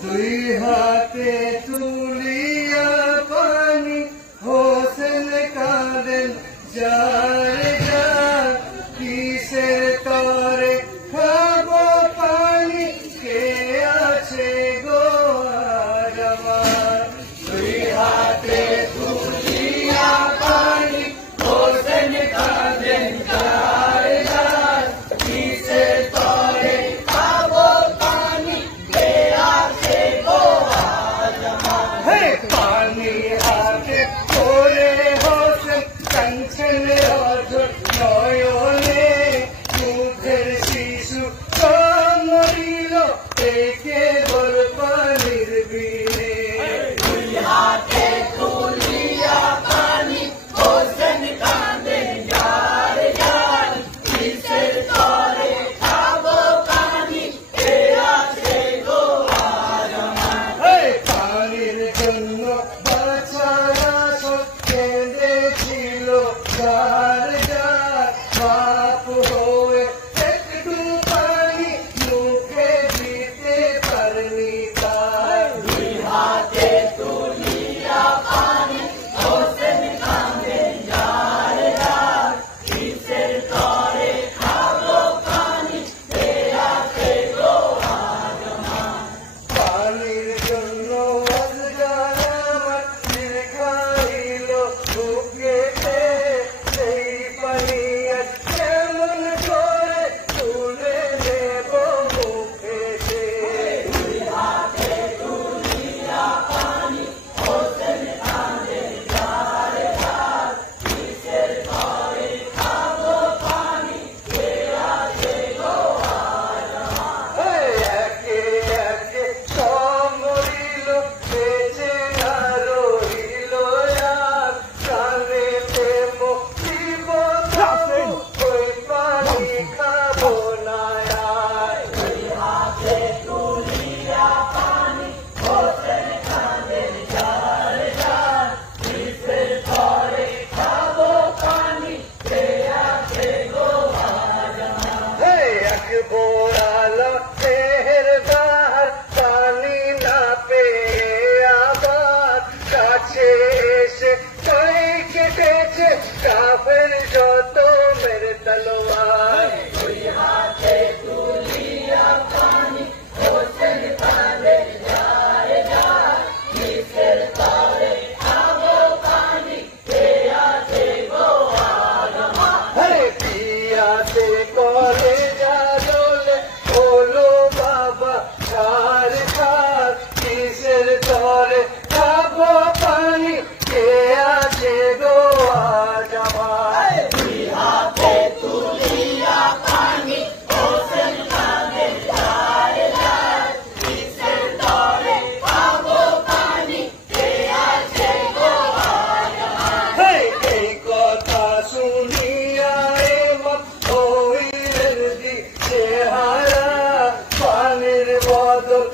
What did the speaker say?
দুই হাতে তুলিয়া পানি হোসেন কাঁদেন যার যার কিসের তরে খাবো পানি কে আছে গো আর আমার দুই হাতে তুলিয়া পানি হোসেন কাঁদেন যার যার কিসের তরে খাবো পানি কে আছে গো আর আমার পানি হাতে করে হোসেন কাঁদছেন অঝোর নয়নে দুধের শিশু মরিল একে বল পানির বিনে দুই হাতে তুলিয়া পানি হোসেন কাঁদেন যার যার কিসের তরে খাবো পানি কে আছে গো আর আমার পানির জন্য বাচ্চারা সব কেঁদেছিল যার যার বাপ হয়ে একটু পানি মুখে দিতে পারনি তার দুই হাতে তুলিয়া পানি হোসেন কাঁদেন যার যার কিসের তরে খাবো পানি কে আছে গো আর আমার পানির জন্য অজগার আমার দিল খাইল বুকেতে সেই পানি আজ কেমন করে তুলে নেব মুখেতে দুই হাতে তুলিয়া পানি হোসেন কাঁদেন যার যার কিসের তরে খাবো পানি কে আছে গো আর আমার একে একে সব মরিল বেঁচে না রহিল আর প্রাণে প্রেম দিব তবু ওই পানি খাবো না আর দুই হাতে তুলিয়া পানি হোসেন কাঁদেন যার যার কিসের তরে খাবো পানি কে আছে গো আর আমার এক বোরালা মেহেরবান পানি না পেয়ে আবার কাছে এসে কই কেটেছে কাফের যত মেরে তলোয়ার দুই হাতে তুলিয়া পানি হোসেন কাঁদেন যার যার কিসের তরে খাবো পানি কে আছে গো আর আমার পিয়াতে করে জাগলে হলো বাবা ছাড় ছাড় কিসের তরে খাবো পানি কে আছে গো আজ আমার দুই হাতে তুলিয়া পানি হোসেন কাঁদেন যার যার কিসের তরে খাবো পানি কে আছে গো আজ আমার এই কথা শুনিয়া এমন হইলেন দিশেহারা পানির বদল